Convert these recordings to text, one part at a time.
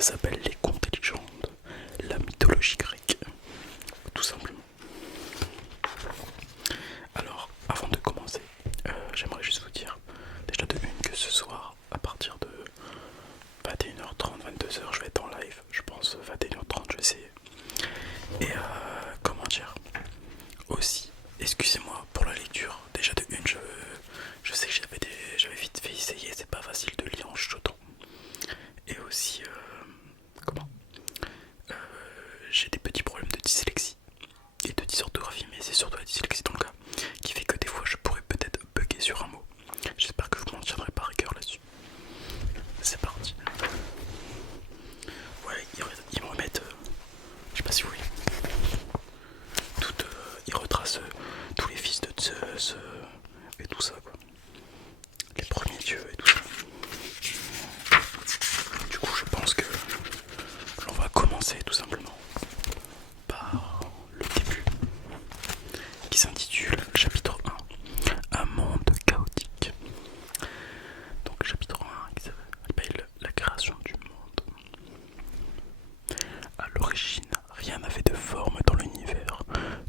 Ça s'appelle les contes et légendes, la mythologie grecque, tout simplement. Alors, avant de commencer, j'aimerais juste vous dire, déjà de une, que ce soir, à partir de 21h30, 22h, je vais être en live, je pense 21h30, je vais essayer. Et comment dire, aussi, excusez-moi pour la lecture, déjà de une, je sais que j'avais vite fait essayer, c'est pas facile de lire en chuchotant. Et aussi, comment euh, j'ai des petits problèmes de dyslexie et de dysorthographie, mais c'est surtout la dyslexie dans le cas qui fait que des fois je pourrais peut-être bugger sur un mot. J'espère que vous m'en tiendrez pas rigueur là-dessus. C'est parti. Ouais, ils me remettent, je sais pas si vous voyez, ils retracent tous les fils de Zeus et tout ça quoi. Les premiers dieux et tout ça. Du coup, je pense que l'on va commencer tout simplement par le début qui s'intitule chapitre 1, un monde chaotique. Donc chapitre 1 qui s'appelle la création du monde. À l'origine, rien n'avait de forme dans l'univers,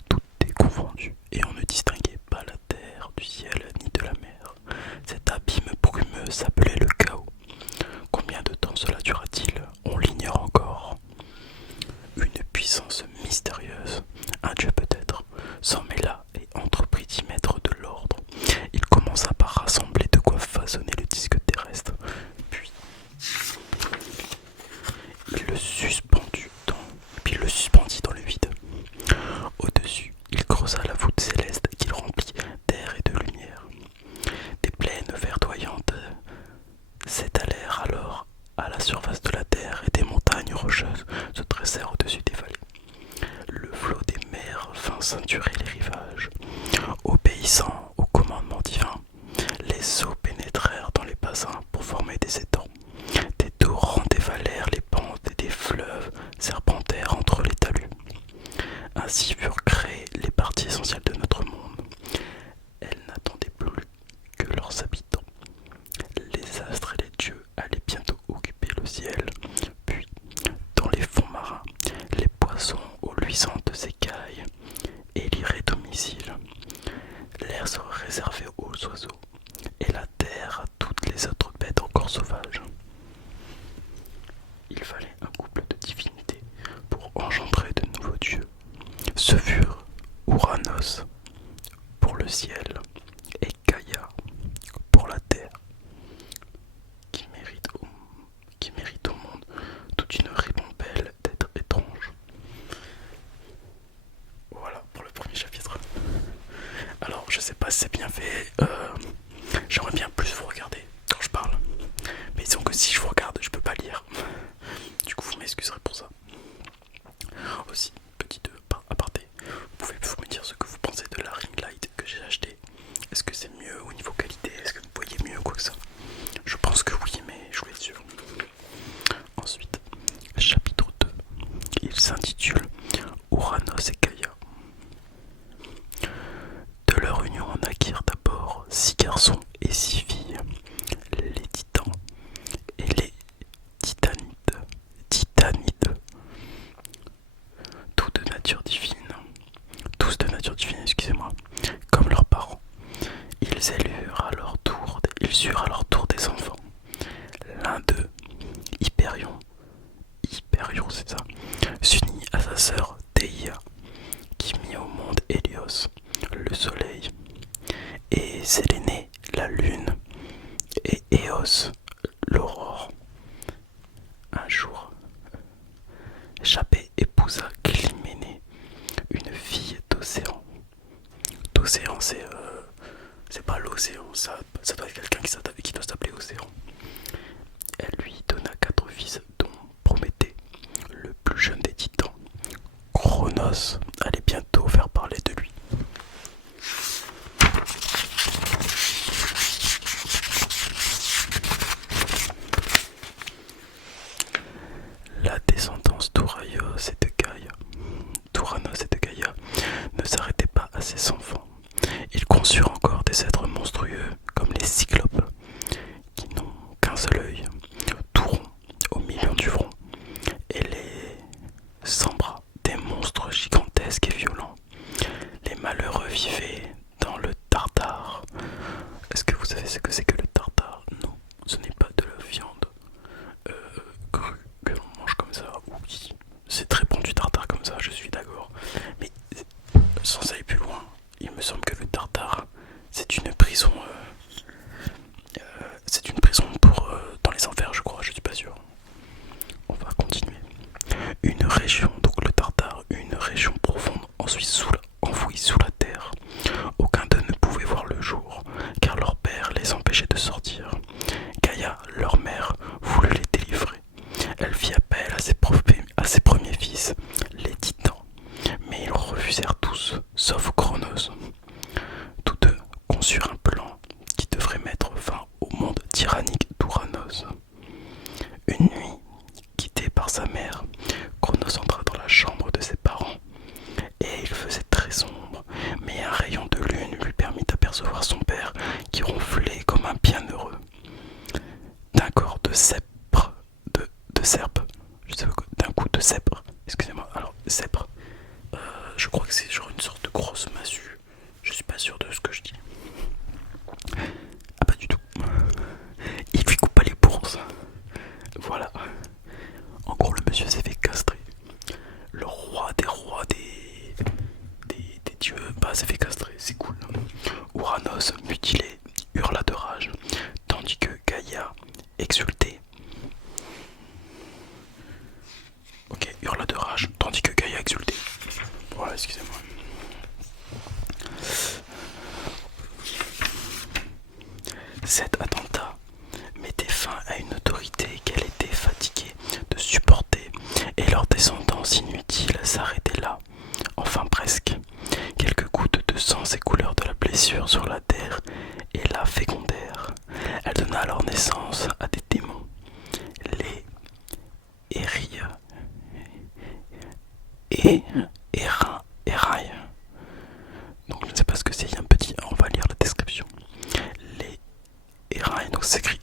tout est confondu et on ne distinguait pas la terre du ciel ni de la mer. Cet abîme brumeux s'appelait le chaos. Combien de temps cela dura-t-il? On l'ignore encore. Une puissance mystérieuse, un dieu peut-être, s'en mêla et entreprit d'y mettre de l'ordre. Il commença par rassembler de quoi façonner le disque terrestre, puis il le suspendit dans le vide. Au-dessus, il creusa la voûte céleste qu'il remplit d'air et de lumière. Des plaines verdoyantes s'étalèrent alors à la surface de la terre et des montagnes rocheuses se dressèrent au-dessus des vallées. Le flot des mers vint ceinturer les rivages. Obéissant au commandement divin, les eaux pénétrèrent dans les bassins pour former des étangs. Des torrents dévalèrent les pentes et des fleuves serpentèrent entre les talus. Ainsi furent créées les parties essentielles de notre monde. Elles n'attendaient plus que leurs habitants. Les astres et les dieux allaient bientôt occuper le ciel, puis, dans les fonds marins, les poissons aux luisantes écailles éliraient domicile. L'air serait réservé aux oiseaux, et la terre à toutes les autres bêtes encore sauvages. Il fallait un couple de divinités pour engendrer de nouveaux dieux. Ce furent Ouranos pour le ciel et Gaïa pour la terre, qui mérite au monde toute une ribambelle d'êtres étranges. Voilà pour le premier chapitre. Alors je sais pas si c'est bien fait, j'aimerais bien plus vous regarder quand je parle, mais disons que si je vous regarde je peux pas lire, du coup vous m'excuserez pour ça. Aussi, petite aparté, pouvez-vous me dire ce que vous pensez de la ring light que j'ai acheté? Est-ce que c'est mieux au niveau qualité? Est-ce que vous voyez mieux quoi que ça? Je pense que oui, mais je voulais être sûr. Ensuite, chapitre 2, il s'intitule Ouranos et Gaïa. De leur union naquirent d'abord 6 garçons et 6 filles, les titans et les titanides, tous de nature divine, excusez-moi, comme leurs parents. Ils eurent à leur tour des enfants. L'un d'eux, Hyperion c'est ça, s'unit à sa sœur Dhéia, qui mit au monde Hélios, le soleil, et Séléné, la lune, et Éos, l'aurore. Un jour, Chapé épousa Clyménée, une fille d'Océan. D'Océan, c'est pas l'océan, ça doit être quelqu'un qui doit s'appeler Océan. Elle lui donna 4 fils, dont Prométhée, le plus jeune des titans. Cronos allait bientôt faire parler de lui. La descendance d'Ouranos et de Gaïa ne s'arrêtait pas à ses enfants. Ils conçurent encore des êtres monstrueux comme les cyclopes, qui n'ont qu'un seul œil, tout rond, au milieu du front, et leur descendance inutile s'arrêtait là, enfin presque. Quelques gouttes de sang et couleurs de la blessure sur la terre et la fécondèrent. Elle donna alors naissance à des démons, les Eria et Eraï. Donc je ne sais pas ce que c'est, il y a un petit, on va lire la description. Les Eraï, donc c'est écrit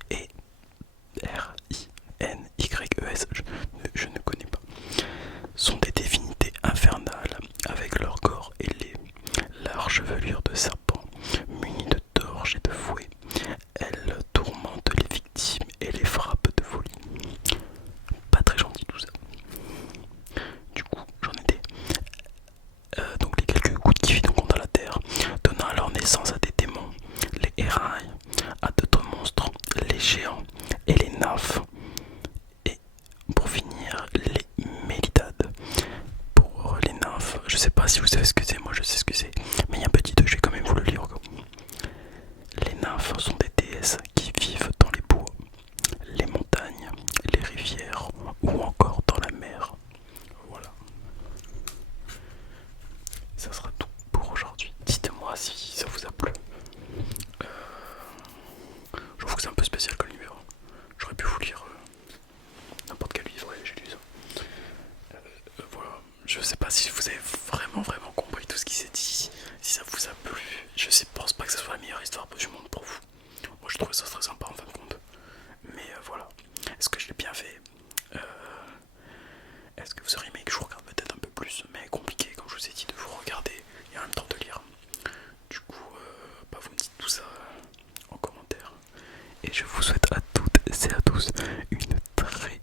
Rinys, je ne connais pas, sont des divinités infernales avec leur corps ailé, leur chevelure de serpent, munie de torches et de fouets. Elles tourmentent les victimes et les frappent de folie. Pas très gentil tout ça. Du coup, j'en étais. Donc les quelques gouttes qui vident contre la terre, donnant alors naissance à des démons, les Eraï, à d'autres monstres, les géants et les nymphes. Et pour finir, les Mélidades. Pour les nymphes, je sais pas si vous savez ce que c'est, moi je sais ce que c'est, mais il y a un petit truc, je vais quand même vous le lire. Les nymphes sont des déesses qui vivent dans les bois, les montagnes, les rivières ou encore dans la mer. Voilà. Ça sera tout pour aujourd'hui. Dites-moi si ça vous a plu. Je trouve que c'est un peu spécial comme livre. J'aurais pu vous lire n'importe quel livre, et j'ai lu ça. Voilà. Je sais pas si vous avez vraiment compris tout ce qui s'est dit. Si ça vous a plu, pense pas que ce soit la meilleure histoire du monde pour vous. Moi je trouve ça très sympa en fin de compte. Mais voilà. Est-ce que je l'ai bien fait? Est-ce que vous auriez aimé que je vous regarde peut-être un peu plus, mais compliqué comme je vous ai dit de vous regarder et en même temps de lire. Du coup, vous me dites tout ça en commentaire. Et je vous souhaite à toutes et à tous une très